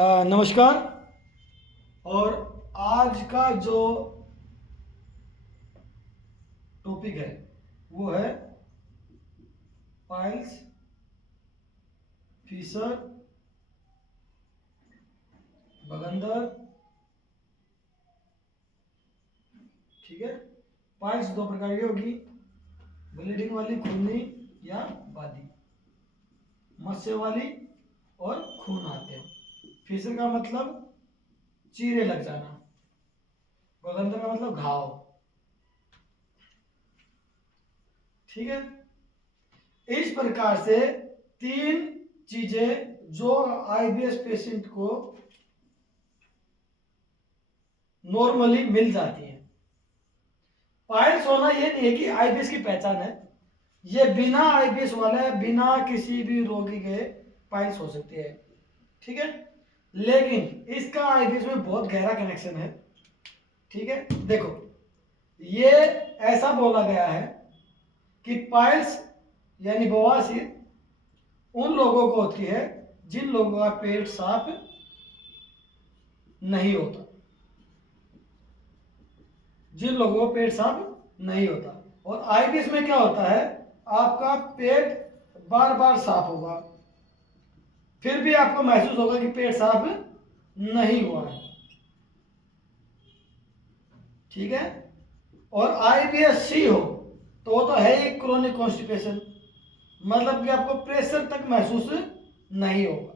नमस्कार। और आज का जो टॉपिक है वो है पाइल्स, फीसर, बगंदर। ठीक है। पाइल्स दो प्रकार की होगी, ब्लीडिंग वाली, खूनी या बादी, मस्से वाली और खून आते हैं। फीसर का मतलब चीरे लग जाना, बगंदर का मतलब घाव। ठीक है। इस प्रकार से तीन चीजें जो आईबीएस पेशेंट को नॉर्मली मिल जाती है। पाइल्स होना ये नहीं है कि आईबीएस की पहचान है, ये बिना आईबीएस वाला है, बिना किसी भी रोगी के पाइल्स हो सकती है। ठीक है। लेकिन इसका आईबीएस में बहुत गहरा कनेक्शन है। ठीक है। देखो, ये ऐसा बोला गया है कि पाइल्स यानी बवासीर उन लोगों को होती है जिन लोगों का पेट साफ नहीं होता, जिन लोगों को पेट साफ नहीं होता। और आईबीएस में क्या होता है, आपका पेट बार बार साफ होगा, फिर भी आपको महसूस होगा कि पेट साफ नहीं हुआ है। ठीक है। और आईबीएस सी हो तो वो तो है ही क्रोनिक कॉन्स्टिपेशन, मतलब कि आपको प्रेशर तक महसूस नहीं होगा।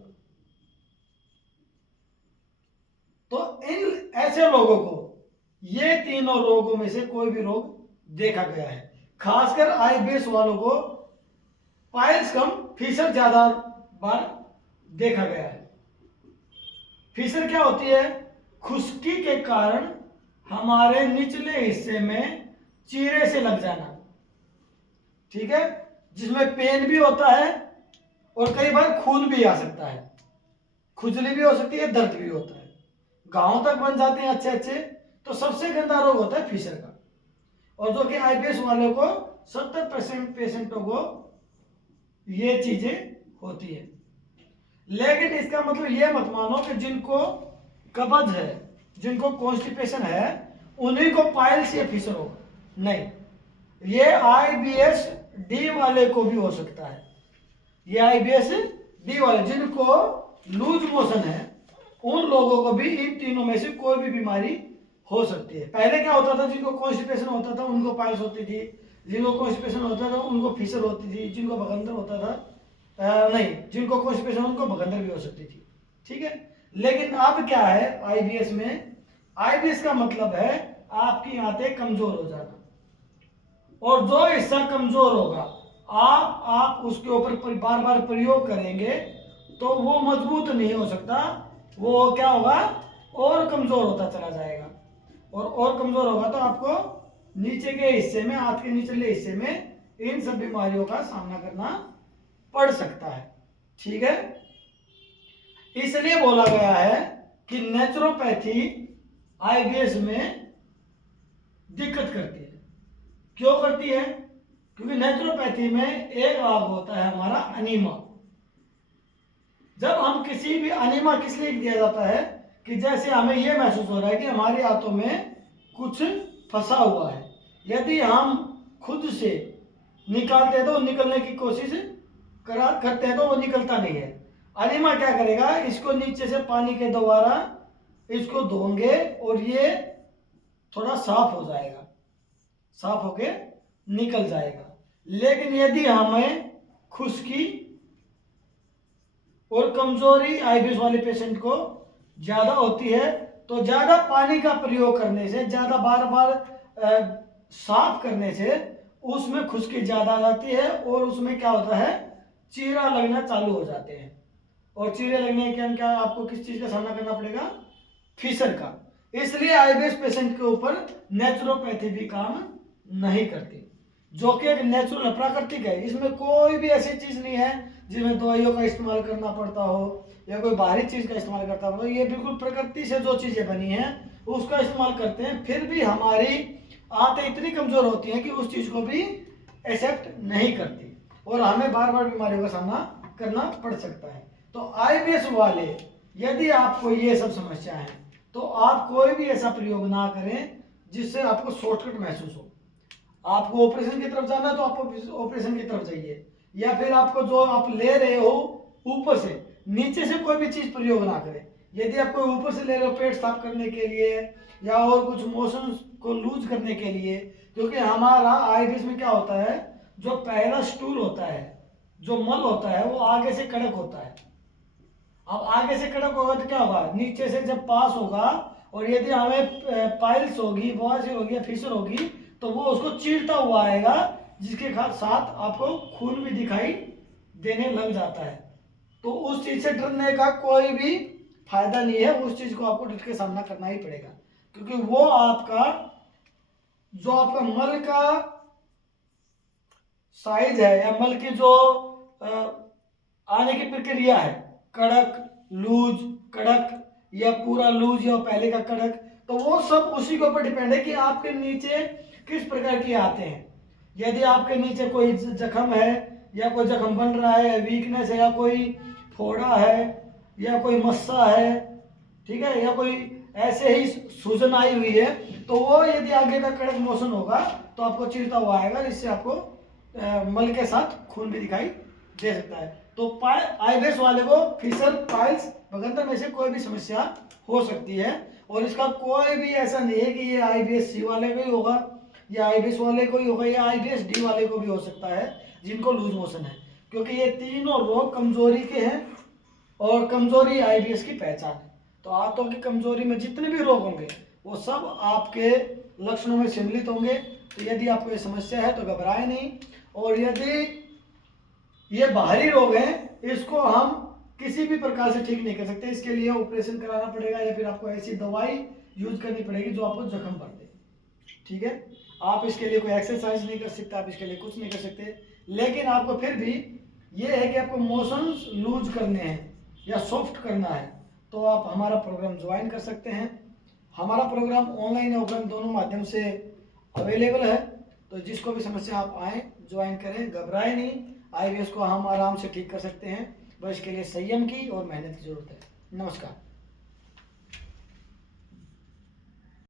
तो इन ऐसे लोगों को ये तीनों रोगों में से कोई भी रोग देखा गया है। खासकर आईबीएस वालों को पाइल्स कम, फीसर ज्यादा बार देखा गया है। फीसर क्या होती है, खुश्की के कारण हमारे निचले हिस्से में चीरे से लग जाना। ठीक है। जिसमें पेन भी होता है और कई बार खून भी आ सकता है, खुजली भी हो सकती है, दर्द भी होता है, घाव तक बन जाते हैं अच्छे अच्छे। तो सबसे गंदा रोग होता है फीसर का, और जो कि आईबीएस वालों को 70% पेशेंटों को ये चीजें होती है। लेकिन इसका मतलब ये मत मानो कि जिनको कब्ज है, जिनको कॉन्स्टिपेशन है, उन्हीं को पाइल्स या फीसर होगा। नहीं, ये आईबीएस डी वाले को भी हो सकता है। ये आईबीएस डी वाले जिनको लूज मोशन है, उन लोगों को भी इन तीनों में से कोई भी बीमारी हो सकती है। पहले क्या होता था, जिनको कॉन्स्टिपेशन होता था उनको पाइल्स होती थी, जिनको कॉन्स्टिपेशन होता था उनको फीसर होती थी, जिनको बगंदर होता था नहीं, जिनको कॉन्स्टिपेशन उनको बगंदर भी हो सकती थी। ठीक है। लेकिन अब क्या है आईबीएस में, आईबीएस का मतलब है आपकी आंतें कमजोर हो जाना, और जो हिस्सा कमजोर होगा आप उसके ऊपर बार बार प्रयोग करेंगे तो वो मजबूत नहीं हो सकता, वो क्या होगा, और कमजोर होता चला जाएगा। और कमजोर होगा तो आपको नीचे के हिस्से में, हाथ के निचले हिस्से में इन सब बीमारियों का सामना करना पड़ सकता है। ठीक है। इसलिए बोला गया है कि नेचुरोपैथी आईबीएस में दिक्कत करती है। क्यों करती है? क्योंकि नेचुरोपैथी में एक भाग होता है हमारा अनीमा। जब हम किसी भी अनीमा किस लिए दिया जाता है कि जैसे हमें यह महसूस हो रहा है कि हमारी आंतों में कुछ फंसा हुआ है, यदि हम खुद से निकालते हैं तो निकलने की कोशिश करते हैं तो वो निकलता नहीं है। अनीमा क्या करेगा, इसको नीचे से पानी के द्वारा इसको धोएंगे और ये थोड़ा साफ हो जाएगा, साफ होके निकल जाएगा। लेकिन यदि हमें खुश्की और कमजोरी आईबीएस वाले पेशेंट को ज्यादा होती है तो ज्यादा पानी का प्रयोग करने से, ज्यादा बार बार साफ करने से उसमें खुश्की ज्यादा आ जाती है और उसमें क्या होता है, चीरा लगना चालू हो जाते हैं। और चीरे लगने के क्या आपको किस चीज का सामना करना पड़ेगा, फीसर का। इसलिए आईबीएस पेशेंट के ऊपर नेचुरोपैथी भी काम नहीं करती, जो कि एक नेचुरल प्राकृतिक है। इसमें कोई भी ऐसी चीज नहीं है जिसमें दवाइयों का इस्तेमाल करना पड़ता हो या कोई बाहरी चीज का इस्तेमाल करता हो। ये बिल्कुल प्रकृति से जो चीजें बनी हैं उसका इस्तेमाल करते हैं। फिर भी हमारी आंतें इतनी कमजोर होती हैं कि उस चीज को भी एक्सेप्ट नहीं करती और हमें बार बार बीमारियों का सामना करना पड़ सकता है। तो आईबीएस वाले यदि आपको ये सब समस्या है तो आप कोई भी ऐसा प्रयोग ना करें जिससे आपको शॉर्टकट महसूस हो। आपको ऑपरेशन की तरफ जाना है तो आप ऑपरेशन की तरफ जाइए, या फिर आपको जो आप ले रहे हो ऊपर से, नीचे से कोई भी चीज प्रयोग ना करें। यदि आप कोई ऊपर से ले रहे हो पेट साफ करने के लिए या और कुछ मोशन को लूज करने के लिए, क्योंकि हमारा आईबीएस में क्या होता है, जो पहला स्टूल होता है, जो मल होता है, वो आगे से कड़क होता है। अब आगे से कड़क होगा तो क्या होगा, नीचे से जब पास होगा और यदि हमें पाइल्स होगी, बवासीर होगी या फिशर होगी तो वो उसको चीरता हुआ आएगा, जिसके साथ आपको खून भी दिखाई देने लग जाता है। तो उस चीज से डरने का कोई भी फायदा नहीं है, उस चीज को आपको डर के सामना करना ही पड़ेगा, क्योंकि वो आपका जो आपका मल का साइज है या मल की जो आने की प्रक्रिया है, कड़क, लूज, कड़क या पूरा लूज या पहले का कड़क, तो वो सब उसी के ऊपर डिपेंड है कि आपके नीचे किस प्रकार के आते हैं। यदि आपके नीचे कोई जख्म है या कोई जख्म बन रहा है, वीकनेस है, या कोई फोड़ा है या कोई मस्सा है, ठीक है, या कोई ऐसे ही सूजन आई हुई है, तो वो यदि आगे का कड़क मोशन होगा तो आपको चिरता हुआ आएगा, जिससे आपको मल के साथ खून भी दिखाई दे सकता है। तो आईबीएस वाले को फिशर, पाइल्स वगैरह में से कोई भी समस्या हो सकती है, और इसका कोई भी ऐसा नहीं है कि ये आईबीएस सी वाले को ही होगा या आईबीएस वाले को ही होगा या आईबीएस डी वाले को भी हो सकता है जिनको लूज मोशन है, क्योंकि ये तीनों रोग कमजोरी के हैं और कमजोरी आईबीएस की पहचान है। तो आंतों की कमजोरी में जितने भी रोग होंगे वो सब आपके लक्षणों में सम्मिलित होंगे। तो यदि आपको ये समस्या है तो घबराएं नहीं, और यदि ये बाहरी रोग हैं, इसको हम किसी भी प्रकार से ठीक नहीं कर सकते, इसके लिए ऑपरेशन कराना पड़ेगा या फिर आपको ऐसी दवाई यूज करनी पड़ेगी जो आपको जख्म भर दे। ठीक है, आप इसके लिए कोई एक्सरसाइज नहीं कर सकते, आप इसके लिए कुछ नहीं कर सकते, लेकिन आपको फिर भी ये है कि आपको मोशंस लूज करने हैं या सॉफ्ट करना है तो आप हमारा प्रोग्राम ज्वाइन कर सकते हैं। हमारा प्रोग्राम ऑनलाइन और ऑफलाइन दोनों माध्यम से अवेलेबल है, तो जिसको भी समस्या आप आए ज्वाइन करें, घबराएं नहीं। आईबीएस को हम आराम से ठीक कर सकते हैं, बस इसके लिए संयम की और मेहनत की जरूरत है। नमस्कार।